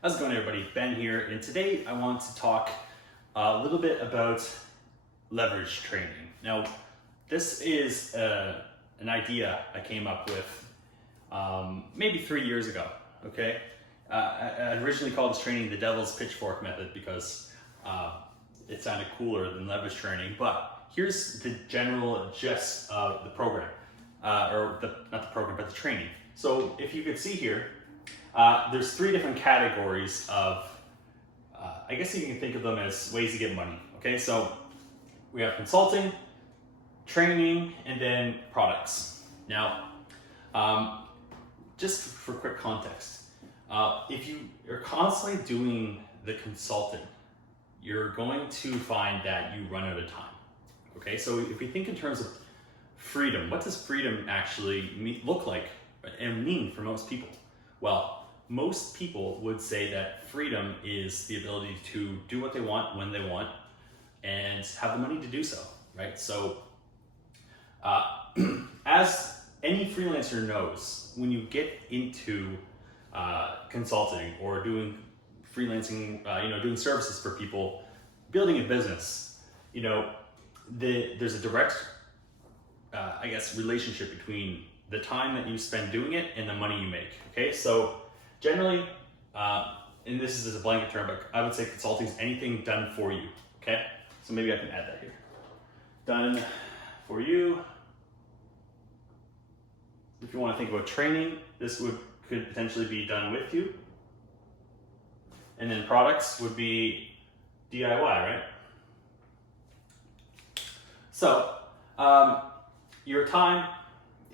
How's it going, everybody? Ben here, and today I want to talk a little bit about leverage training. Now, this is an idea I came up with maybe 3 years ago, okay? I originally called this training the devil's pitchfork method because it sounded cooler than leverage training, but here's the general gist of the program, not the program, but the training. So if you could see here, there's 3 different categories of, I guess you can think of them as ways to get money. Okay, so we have consulting, training, and then products. Now, just for quick context, if you are constantly doing the consulting, you're going to find that you run out of time. Okay, so if we think in terms of freedom, what does freedom actually look like and mean for most people? Well, most people would say that freedom is the ability to do what they want when they want and have the money to do so, right? So as any freelancer knows, when you get into consulting or doing freelancing, doing services for people, building a business, there's a direct, relationship between the time that you spend doing it and the money you make, okay? So generally, and this is a blanket term, but I would say consulting is anything done for you, okay? So maybe I can add that here. Done for you. If you want to think about training, this could potentially be done with you. And then products would be DIY, right? So, your time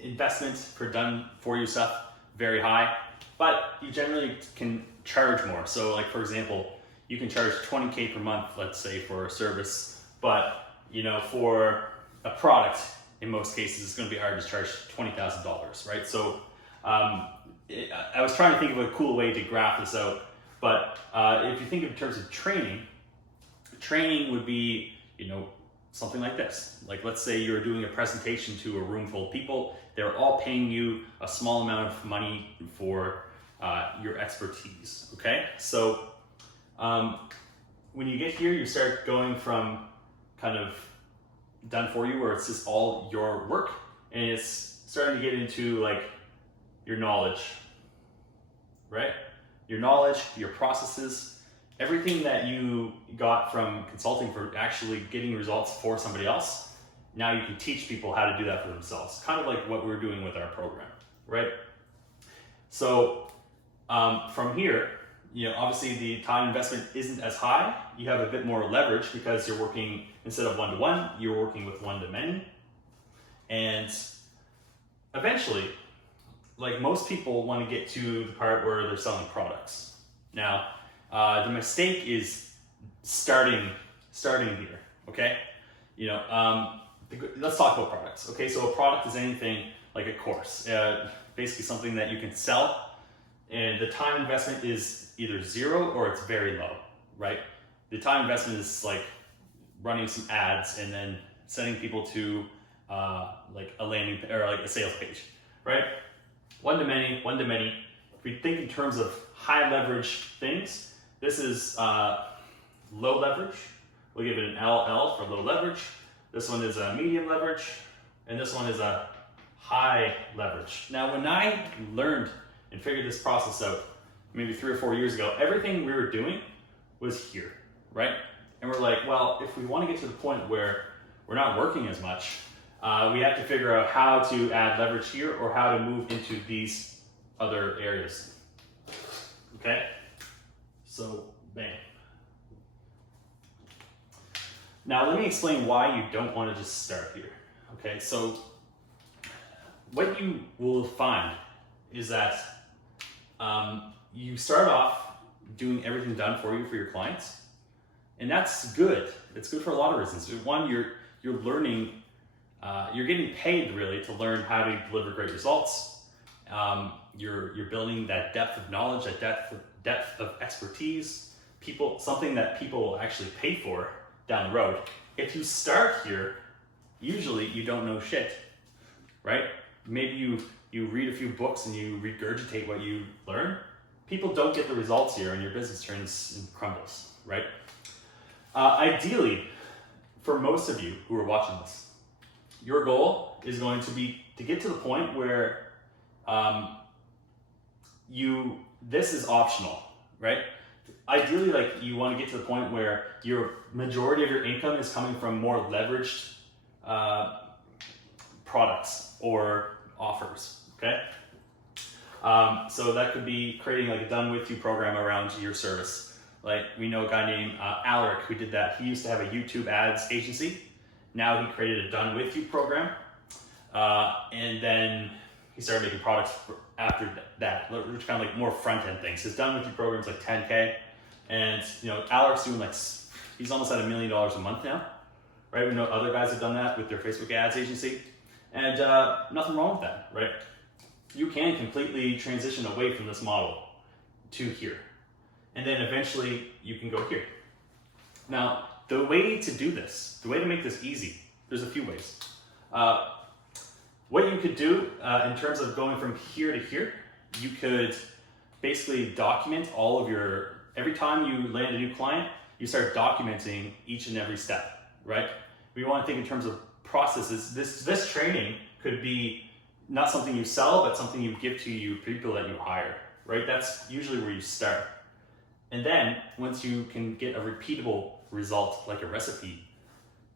investment for done for you stuff, very high, but you generally can charge more. So like, for example, you can charge 20K per month, let's say, for a service, but for a product, in most cases, it's going to be hard to charge $20,000, right? So I was trying to think of a cool way to graph this out, but if you think in terms of training would be, something like this. Like, let's say you're doing a presentation to a room full of people. They're all paying you a small amount of money for your expertise, okay? So when you get here, you start going from kind of done for you, where it's just all your work, and it's starting to get into like your knowledge, right? Your knowledge, your processes, everything that you got from consulting for actually getting results for somebody else. Now you can teach people how to do that for themselves. Kind of like what we're doing with our program, right? So from here, obviously the time investment isn't as high. You have a bit more leverage because you're working, instead of one-to-one, you're working with one-to-many. And eventually, like, most people want to get to the part where they're selling products. Now, the mistake is starting here, okay? Let's talk about products. Okay, so a product is anything like a course, basically something that you can sell, and the time investment is either zero or it's very low, right? The time investment is like running some ads and then sending people to like a landing or like a sales page, right? One to many. If we think in terms of high leverage things, this is low leverage. We'll give it an LL for low leverage. This one is a medium leverage, and this one is a high leverage. Now, when I learned and figured this process out maybe 3 or 4 years ago, everything we were doing was here, right? And we're like, well, if we want to get to the point where we're not working as much, we have to figure out how to add leverage here or how to move into these other areas, okay? So, bam. Now, let me explain why you don't want to just start here, okay? So, what you will find is that you start off doing everything done for you for your clients, and that's good. It's good for a lot of reasons. One, you're learning, you're getting paid really to learn how to deliver great results. You're building that depth of knowledge, that depth of expertise, something that people will actually pay for down the road. If you start here, usually you don't know shit, right? Maybe you read a few books and you regurgitate what you learn, people don't get the results here and your business turns and crumbles, right? Ideally, for most of you who are watching this, your goal is going to be to get to the point where this is optional, right? Ideally, like you want to get to the point where your majority of your income is coming from more leveraged products or offers, okay? So that could be creating like a done with you program around your service. Like we know a guy named Alaric who did that. He used to have a YouTube ads agency. Now he created a done with you program. And then he started making products after that, which kind of like more front end things. His done with you program is like 10K. And you know, Alaric's doing like, he's almost at $1 million a month now, right? We know other guys have done that with their Facebook ads agency. And nothing wrong with that, right? You can completely transition away from this model to here. And then eventually you can go here. Now, the way to do this, the way to make this easy, there's a few ways. What you could do in terms of going from here to here, you could basically document all of your, every time you land a new client, you start documenting each and every step, right? We want to think in terms of processes. This training could be not something you sell, but something you give to you people that you hire, right? That's usually where you start. And then once you can get a repeatable result, like a recipe,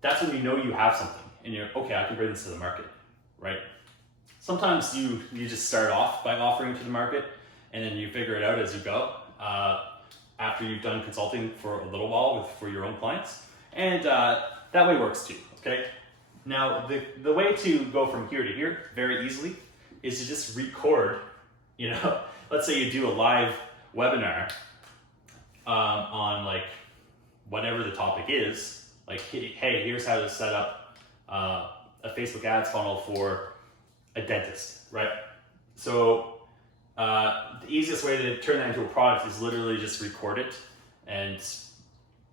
that's when you know you have something and you're, okay, I can bring this to the market, right? Sometimes you just start off by offering to the market and then you figure it out as you go after you've done consulting for a little while for your own clients. And that way works too, okay? Now, the way to go from here to here very easily is to just record, you know, let's say you do a live webinar on like whatever the topic is, like, hey, here's how to set up a Facebook ads funnel for a dentist, right? So the easiest way to turn that into a product is literally just record it and,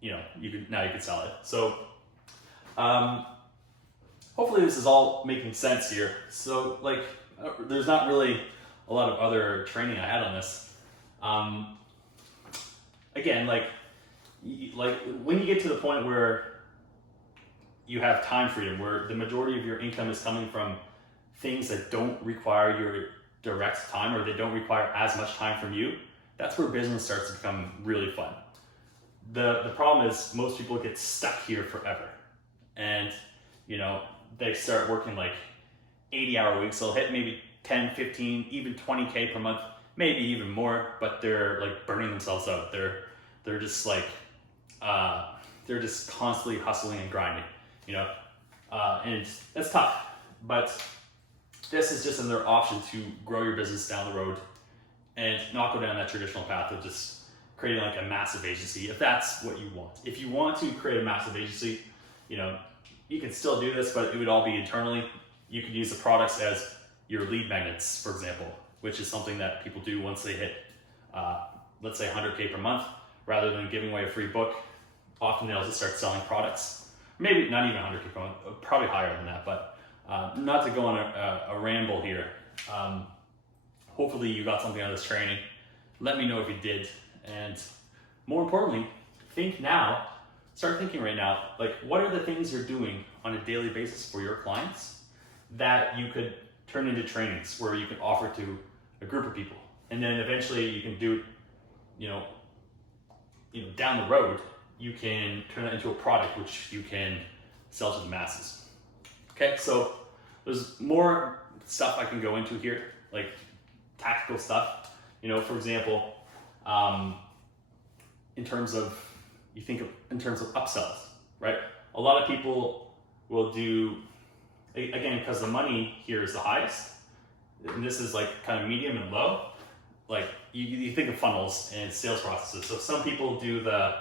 you know, now you can sell it. So, hopefully this is all making sense here. So like, there's not really a lot of other training I had on this. Again, like when you get to the point where you have time freedom, where the majority of your income is coming from things that don't require your direct time or they don't require as much time from you, that's where business starts to become really fun. The problem is most people get stuck here forever. And, you know, they start working like 80-hour weeks. They'll hit maybe 10, 15, even 20K per month, maybe even more, but they're like burning themselves out. They're just like, they're just constantly hustling and grinding, you know, and that's tough. But this is just another option to grow your business down the road and not go down that traditional path of just creating like a massive agency, if that's what you want. If you want to create a massive agency, you know, you can still do this, but it would all be internally. You could use the products as your lead magnets, for example, which is something that people do once they hit, let's say 100K per month, rather than giving away a free book. Often they'll just start selling products. Maybe not even 100K per month, probably higher than that, but not to go on a ramble here. Hopefully you got something out of this training. Let me know if you did. And more importantly, start thinking right now, like what are the things you're doing on a daily basis for your clients that you could turn into trainings where you can offer to a group of people. And then eventually you can do, you know, down the road, you can turn that into a product which you can sell to the masses. Okay, so there's more stuff I can go into here, like tactical stuff. You know, for example, in terms of upsells, right? A lot of people will do, again, because the money here is the highest, and this is like kind of medium and low, like you think of funnels and sales processes. So some people do the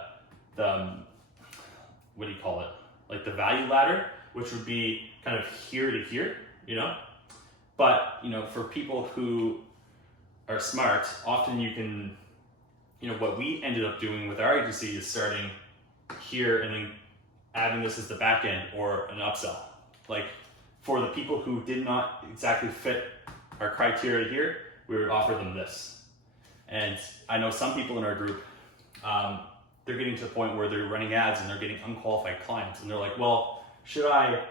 what do you call it? Like the value ladder, which would be kind of here to here, you know? But, you know, for people who are smart, often you can, you know, what we ended up doing with our agency is starting here and then adding this as the back end or an upsell. Like for the people who did not exactly fit our criteria here, we would offer them this. And I know some people in our group, they're getting to the point where they're running ads and they're getting unqualified clients, and they're like, well, should I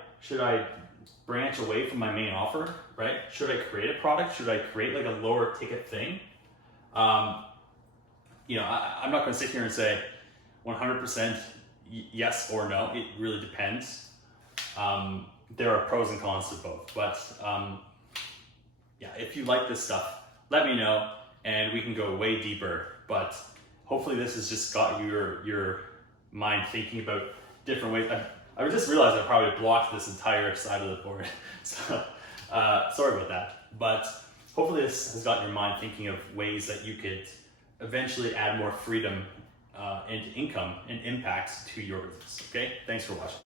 branch away from my main offer, right? Should I create a product? Should I create like a lower ticket thing? You know, I'm not going to sit here and say 100% yes or no. It really depends. There are pros and cons to both, but yeah, if you like this stuff, let me know and we can go way deeper. But hopefully this has just got your mind thinking about different ways. I just realized I probably blocked this entire side of the board, so sorry about that. But hopefully this has got your mind thinking of ways that you could eventually add more freedom and income and impacts to your business. Okay, thanks for watching.